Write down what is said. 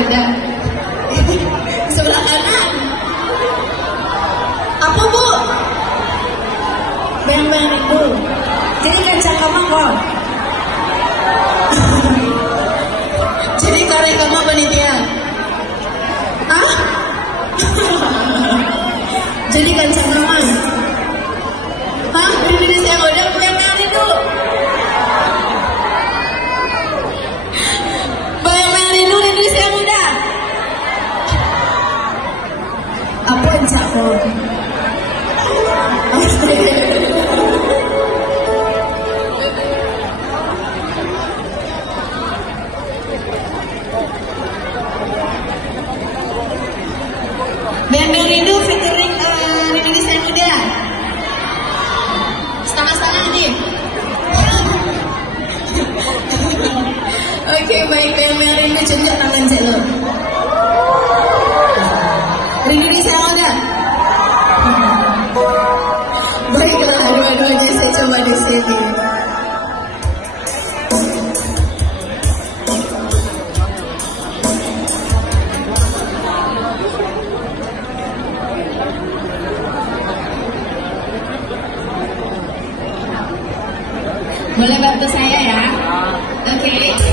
ada. Sebelah kanan. Apa Bu? Bayang-bayang itu. Jadi kancang kamang kok. Jadi karek kamang panitia. Ah? Jadi kancang kamang. Hah? Ini saya udah bayang-bayang itu. Bayang-bayang itu Indonesia muda. Apa yang cakap? Band-band Rindu featuring Indonesia Muda. Setengah-setengah nih. Oke, baik, band-band Rindu tunjuk tangan celo. Indonesia Muda. Baiklah, dua-duanya saya coba di sini. Boleh bantu saya ya? Oke.